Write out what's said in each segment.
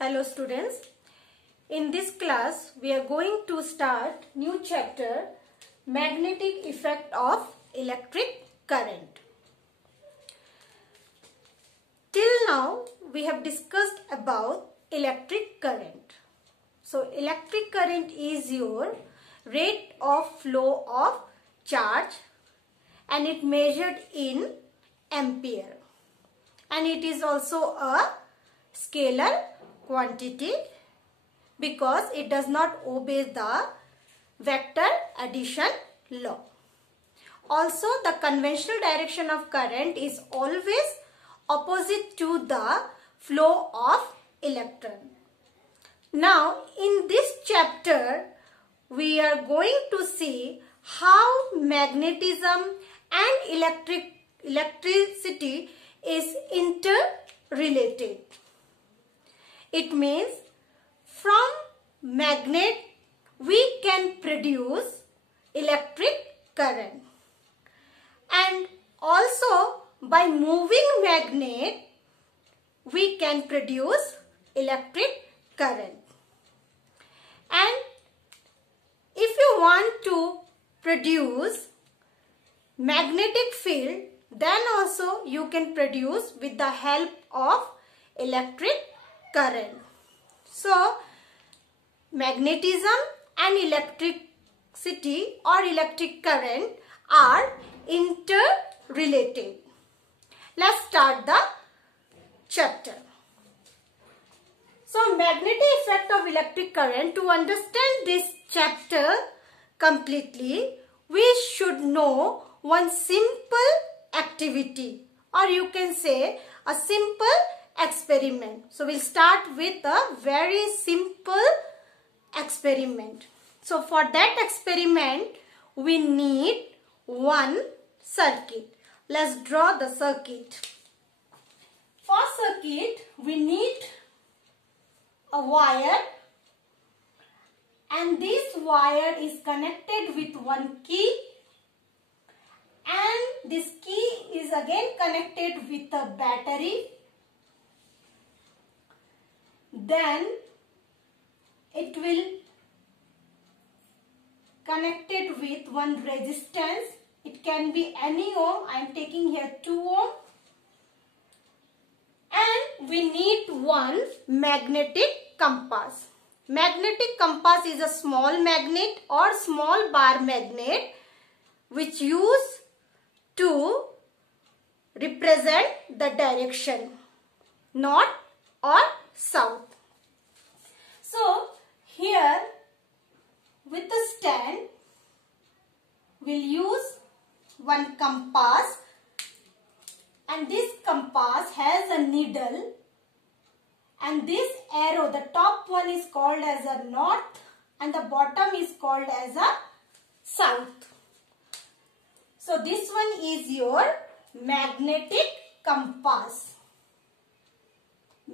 Hello students, in this class we are going to start new chapter magnetic effect of electric current. Till now we have discussed about electric current. So electric current is your rate of flow of charge and it measured in ampere, and it is also a scalar quantity because it does not obey the vector addition law. Also, the conventional direction of current is always opposite to the flow of electron. Now, in this chapter, we are going to see how magnetism and electricity is interrelated. It means from magnet we can produce electric current, and also by moving magnet we can produce electric current. And if you want to produce magnetic field, then also you can produce with the help of electric current. So magnetism and electricity or electric current are interrelated. Let's start the chapter. So magnetic effect of electric current. To understand this chapter completely, we should know one simple activity, or you can say a simple experiment. So we'll start with a very simple experiment. So for that experiment we need one circuit. Let's draw the circuit. For circuit we need a wire, and this wire is connected with one key, and this key is again connected with a battery. Then it will connected with one resistance. It can be any ohm. I am taking here 2 ohm. And we need one magnetic compass. Magnetic compass is a small magnet or small bar magnet which used to represent the direction, north or south. So here with the stand we'll use one compass, and this compass has a needle, and this arrow, the top one is called as a north and the bottom is called as a south. So this one is your magnetic compass.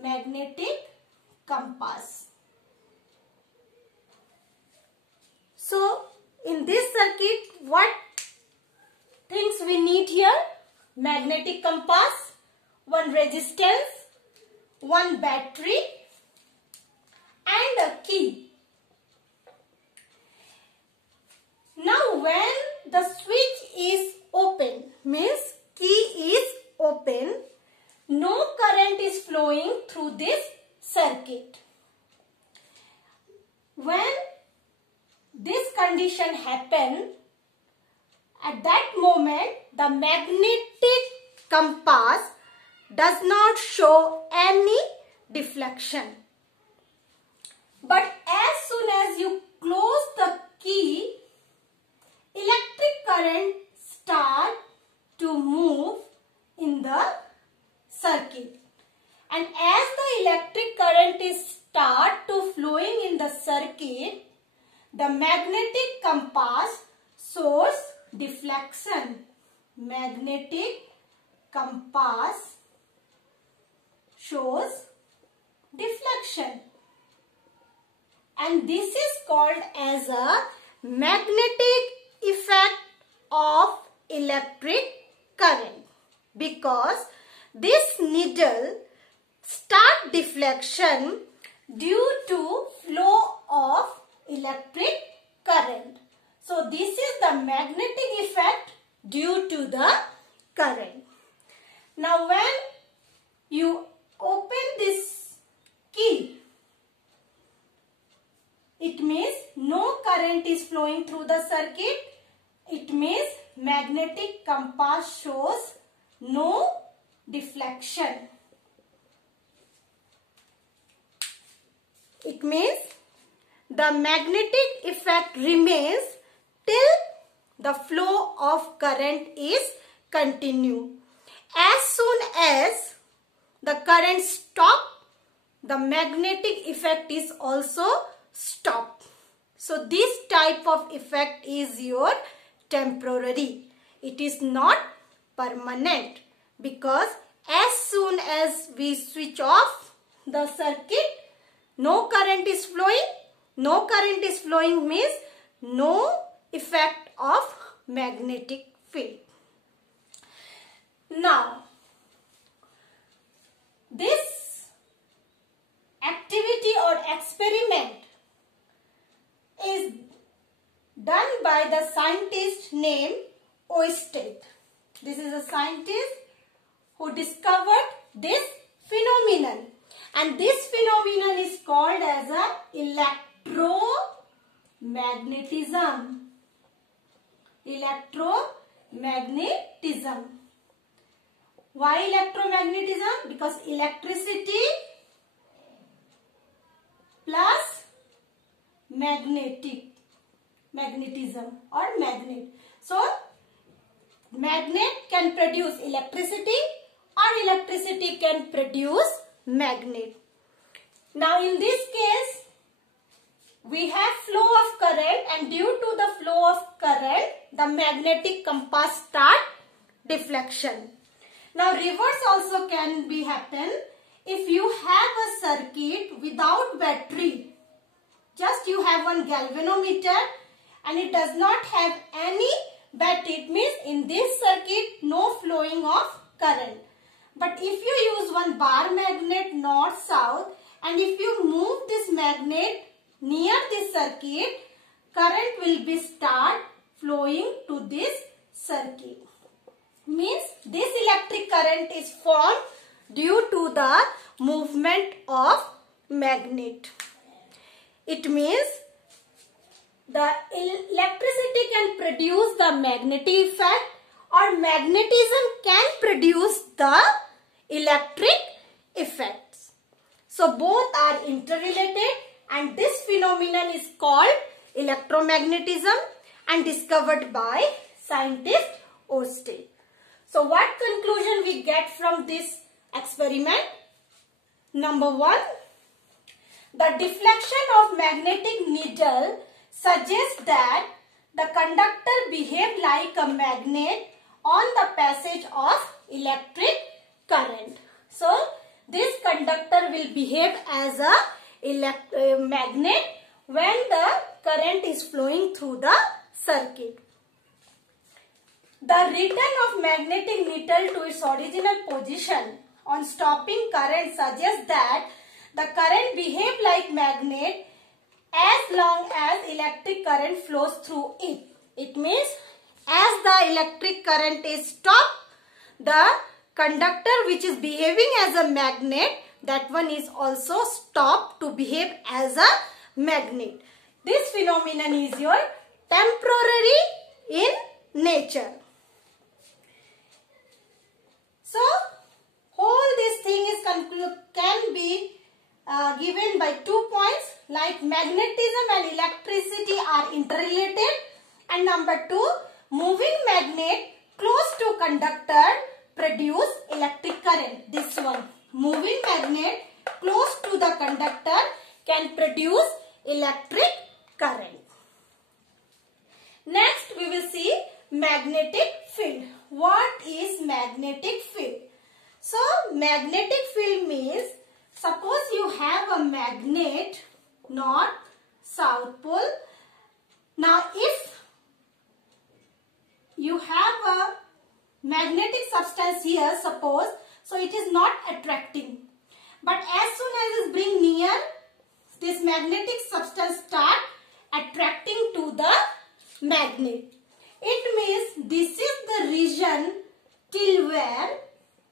Magnetic compass. So in this circuit, what things we need here? Magnetic compass, one resistance, one battery and a key. Now when the switch is open, means key is open, no current is flowing through this circuit. When this condition happens, at that moment the magnetic compass does not show any deflection. But as soon as you close the key, electric current starts to move in the circuit. And as the electric current is start to flowing in the circuit, the magnetic compass shows deflection. Magnetic compass shows deflection. And this is called as a magnetic effect of electric current, because this needle start deflection due to flow of electric current. So this is the magnetic effect due to the current. Now when you open this key, it means no current is flowing through the circuit. It means magnetic compass shows no deflection. It means the magnetic effect remains till the flow of current is continued. As soon as the current stops, the magnetic effect is also stopped. So this type of effect is your temporary. It is not permanent, because as soon as we switch off the circuit, no current is flowing. No current is flowing means no effect of magnetic field. Now, this activity or experiment is done by the scientist named Oersted. This is a scientist who discovered this phenomenon, and this phenomenon is called as a electromagnetism. Electromagnetism. Why electromagnetism? Because electricity plus magnetism or magnet. So magnet can produce electricity or electricity can produce magnet. Now in this case, we have flow of current, and due to the flow of current, the magnetic compass start deflection. Now reverse also can be happen if you have a circuit without battery. Just you have one galvanometer and it does not have any battery. It means in this circuit no flowing of current. But if you use one bar magnet north-south, and if you move this magnet near this circuit, current will be start flowing to this circuit. Means this electric current is formed due to the movement of magnet. It means the electricity can produce the magnetic effect, or magnetism can produce the electric effects. So both are interrelated, and this phenomenon is called electromagnetism and discovered by scientist Oersted. So what conclusion we get from this experiment? Number 1, the deflection of magnetic needle suggests that the conductor behaves like a magnet on the passage of electric current. So this conductor will behave as a magnet when the current is flowing through the circuit. The return of magnetic needle to its original position on stopping current suggests that the current behaves like magnet as long as electric current flows through it. It means as the electric current is stopped, the conductor which is behaving as a magnet, that one is also stopped to behave as a magnet. This phenomenon is your temporary in nature. So whole this thing is can be given by 2 points, like magnetism and electricity are interrelated, and number 2, moving magnet close to conductor produce electric current. This one, moving magnet close to the conductor can produce electric current. Next we will see magnetic field. What is magnetic field? So magnetic field means, suppose you have a magnet north south pole. Now if you have a magnetic substance here, suppose, so it is not attracting, but as soon as it bring near magnetic substance start attracting to the magnet. It means this is the region till where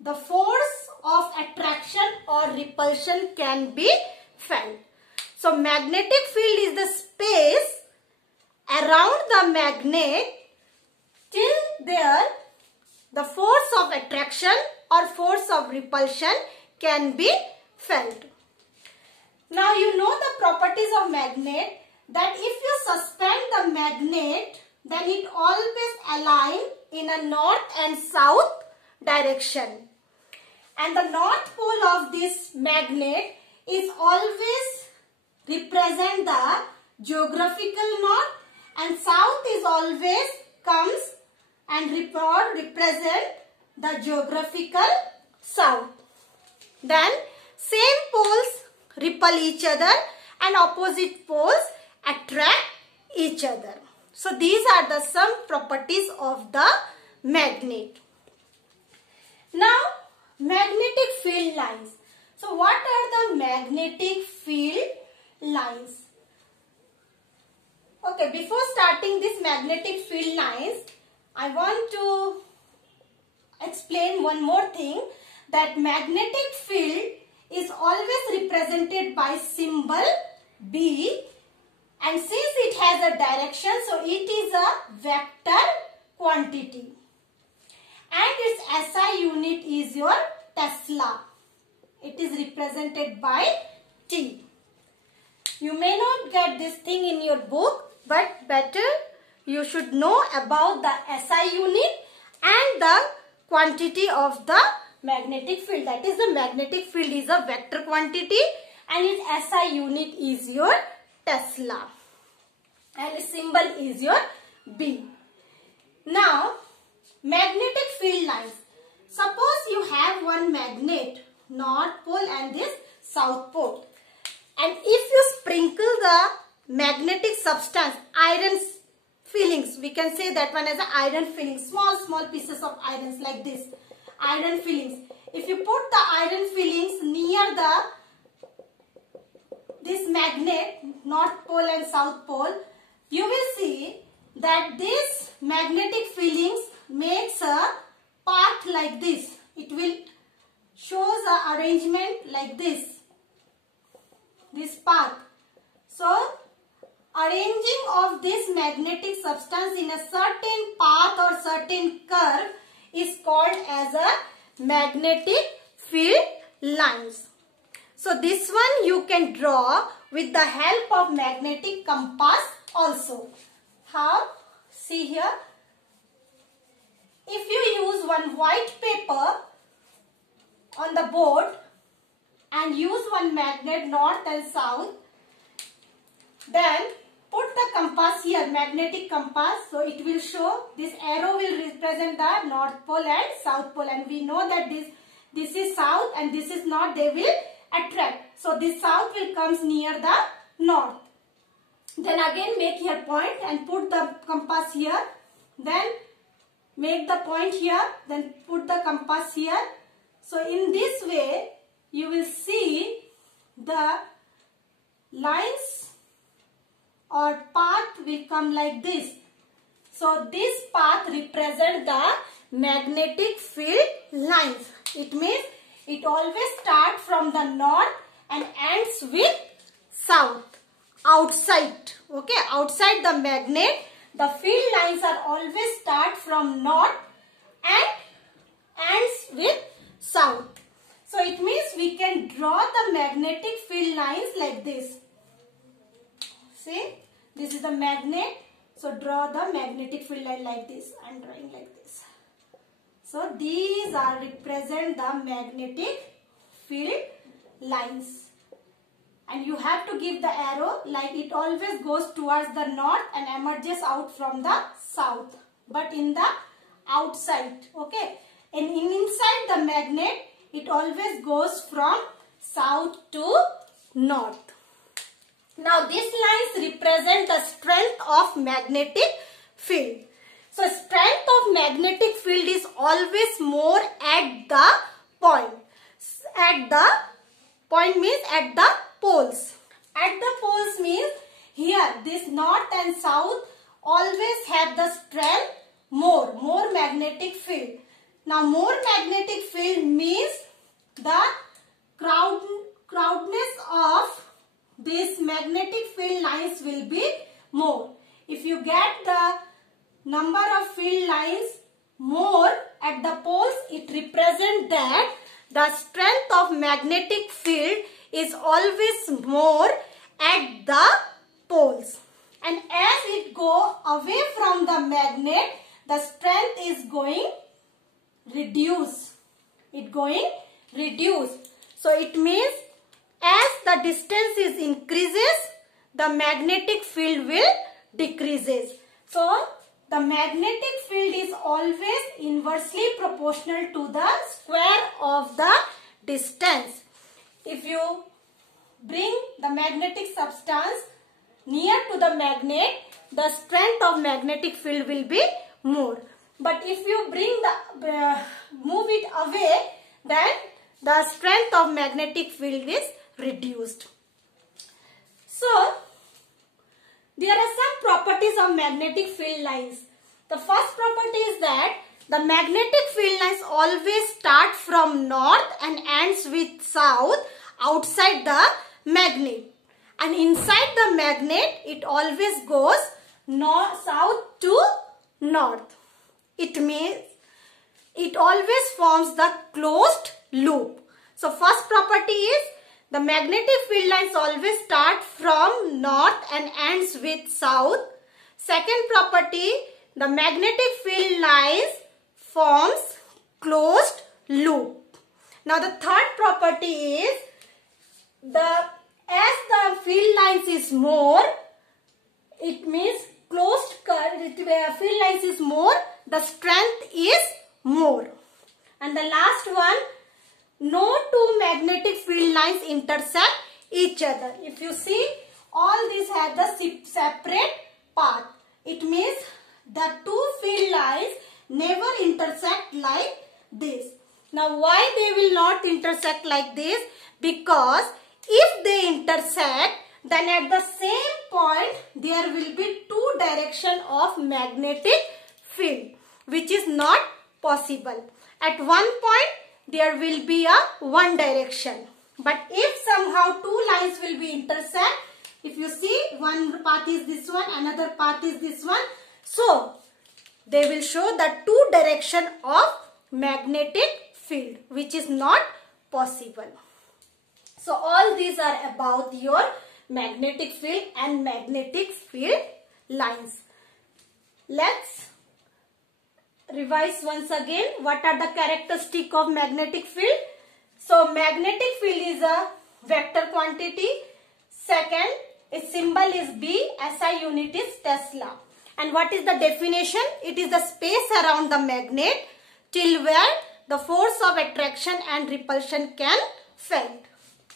the force of attraction or repulsion can be felt. So magnetic field is the space around the magnet till there the force of attraction or force of repulsion can be felt. Now you know the properties of magnet, that if you suspend the magnet, then it always align in a north and south direction. And the north pole of this magnet is always represent the geographical north, and south is always comes and represent the geographical south. Then same poles repel each other and opposite poles attract each other. So these are the some properties of the magnet. Now magnetic field lines. So what are the magnetic field lines? Okay, before starting this magnetic field lines, I want to explain one more thing, that magnetic field is always represented by symbol B, and since it has a direction, so it is a vector quantity, and its SI unit is your Tesla. It is represented by T. You may not get this thing in your book, but better you should know about the SI unit and the quantity of the magnetic field. That is, the magnetic field is a vector quantity and its SI unit is your Tesla and its symbol is your B. Now magnetic field lines. Suppose you have one magnet, north pole and this south pole, and if you sprinkle the magnetic substance, iron fillings, we can say that one as an iron filling, small pieces of irons like this, iron fillings. If you put the iron fillings near this magnet, north pole and south pole, you will see that this magnetic fillings makes a path like this. It will shows a arrangement like this path. So arranging of this magnetic substance in a certain path or certain curve is called as a magnetic field lines. So this one you can draw with the help of magnetic compass also. How? See here. If you use one white paper on the board and use one magnet north and south, then put the compass here, magnetic compass, so it will show, this arrow will represent the north pole and south pole, and we know that this is south and this is north, they will attract. So this south will comes near the north. Then again make here point and put the compass here, then make the point here, then put the compass here. So in this way you will see the lines or path will come like this. So this path represents the magnetic field lines. It means it always starts from the north and ends with south, outside. Okay, outside the magnet, the field lines are always start from north and ends with south. So it means we can draw the magnetic field lines like this. See, this is the magnet. So draw the magnetic field line like this. I am drawing like this. So these are represent the magnetic field lines. And you have to give the arrow like it always goes towards the north and emerges out from the south. But in the outside, okay. And inside the magnet, it always goes from south to north. Now these lines represent the strength of magnetic field. So strength of magnetic field is always more at the point. At the point means at the poles. At the poles means here this north and south always have the strength more magnetic field. Now more magnetic field means the crowdness of these magnetic field lines will be more. If you get the number of field lines more at the poles, it represents that the strength of magnetic field is always more at the poles. And as it go away from the magnet, the strength is going reduce. So it means as the distance is increases, the magnetic field will decreases. So the magnetic field is always inversely proportional to the square of the distance. If you bring the magnetic substance near to the magnet, the strength of magnetic field will be more. But if you move it away, then the strength of magnetic field is reduced. So there are some properties of magnetic field lines. The first property is that the magnetic field lines always start from north and ends with south outside the magnet. And inside the magnet, it always goes south to north. It means it always forms the closed loop. So first property is the magnetic field lines always start from north and ends with south. Second property, the magnetic field lines forms closed loop. Now the third property is as the field lines is more, it means field lines is more, the strength is more. And the last one, no two magnetic field lines intersect each other. If you see, all these have the separate path. It means the two field lines never intersect like this. Now why they will not intersect like this? Because if they intersect, then at the same point there will be two direction of magnetic field, which is not possible. At one point there will be a one direction. But if somehow two lines will be intersect, if you see one path is this one, another path is this one, so they will show the two direction of magnetic field, which is not possible. So all these are about your magnetic field and magnetic field lines. Let's revise once again. What are the characteristics of magnetic field? So magnetic field is a vector quantity. Second, its symbol is B, SI unit is Tesla. And what is the definition? It is the space around the magnet till where the force of attraction and repulsion can felt.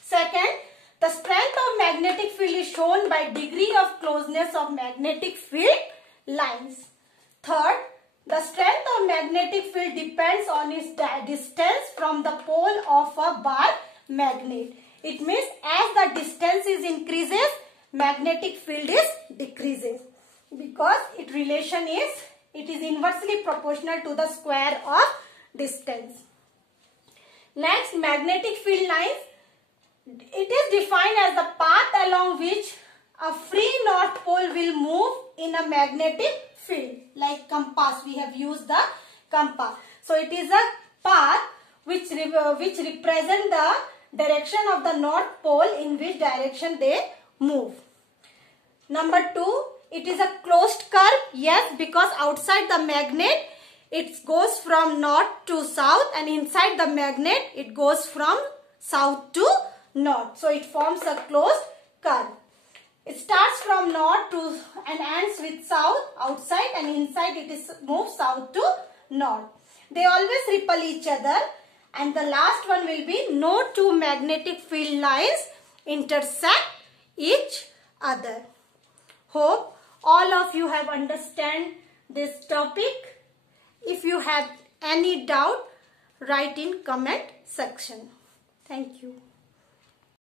Second, the strength of magnetic field is shown by degree of closeness of magnetic field lines. Third, the strength of magnetic field depends on its distance from the pole of a bar magnet. It means as the distance is increases, magnetic field is decreases, because it is inversely proportional to the square of distance. Next, magnetic field lines. It is defined as the path along which a free north pole will move in a magnetic field. Like compass, we have used the compass. So it is a path which represent the direction of the north pole, in which direction they move. Number 2, it is a closed curve. Yes, because outside the magnet it goes from north to south, and inside the magnet it goes from south to north. So it forms a closed curve. It starts from north to and ends with south outside, and inside it is moves south to north. They always repel each other. And the last one will be no two magnetic field lines intersect each other. Hope all of you have understand this topic. If you have any doubt, write in comment section. Thank you.